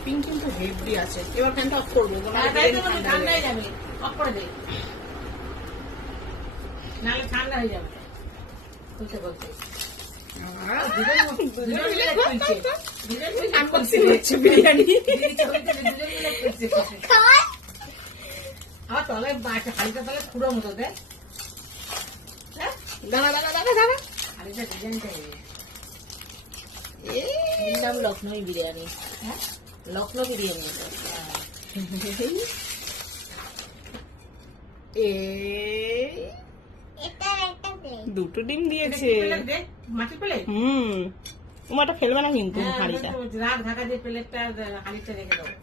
Wrapping কিন্তু heavy আছে। এবার ফ্যানটা অফ করবো, ঠান্ডা হয়ে যাবে, অফ করে দে, নাহলে ঠান্ডা হয়ে যাবে। খুলতে বলতে বিরিয়ানি আমার তলে হাড়িটা তলে খুঁড়ো মতো দেখ, দাঁড়া দাঁড়া দাঁড়া দাঁড়া। হাড়িটা ডিজাইনটা এর নাম লখনৌ বিরিয়ানি। হ্যাঁ লখনৌ বিরিয়ানি। দুটো ডিম দিয়েছে। দেখ মাটি প্লেট, ওমাটা ফেলবে না কিন্তু হাঁড়িটা। রাত ঢাকা দিয়ে প্লেটটা হাড়িটা রেখে দেবো।